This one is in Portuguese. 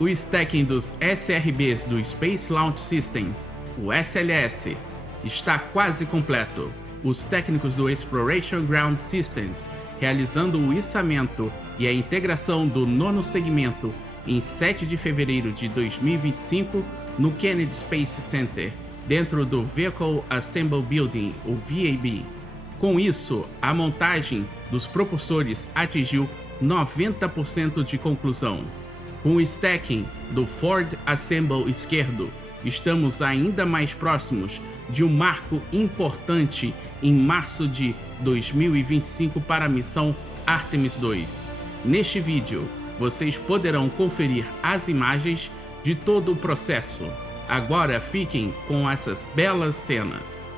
O stacking dos SRBs do Space Launch System, o SLS, está quase completo. Os técnicos do Exploration Ground Systems realizando o içamento e a integração do nono segmento em 7 de fevereiro de 2025 no Kennedy Space Center, dentro do Vehicle Assemble Building, o VAB. Com isso, a montagem dos propulsores atingiu 90% de conclusão. Com o stacking do Ford Assemble esquerdo, estamos ainda mais próximos de um marco importante em março de 2025 para a missão Artemis II. Neste vídeo, vocês poderão conferir as imagens de todo o processo. Agora fiquem com essas belas cenas.